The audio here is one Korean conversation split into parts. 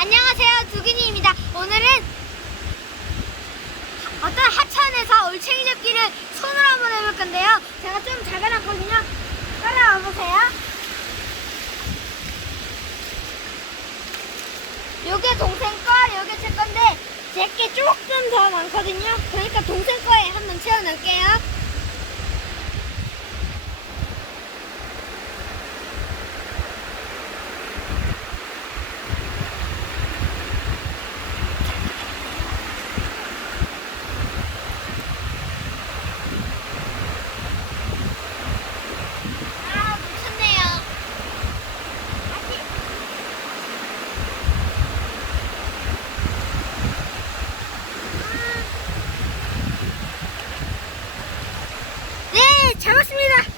안녕하세요, 두근이입니다. 오늘은 어떤 하천에서 올챙이 잡기를 손으로 한번 해볼 건데요. 제가 좀 잡아놨거든요. 따라와 보세요. 요게 동생 거, 요게 제 건데 제게 조금 더 많거든요. 그러니까 동생 거에 한번 채워넣을게요. 아, 묻혔네요. 다시. 네, 잡았습니다.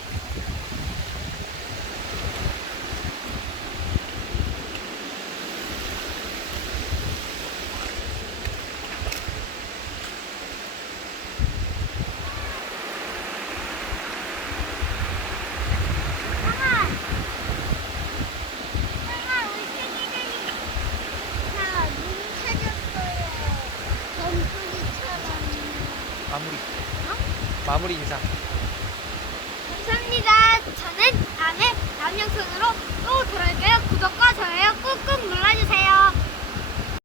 마무리 인사. 감사합니다. 저는 다음에 다음 영상으로 또 돌아올게요. 구독과 좋아요 꾹꾹 눌러주세요.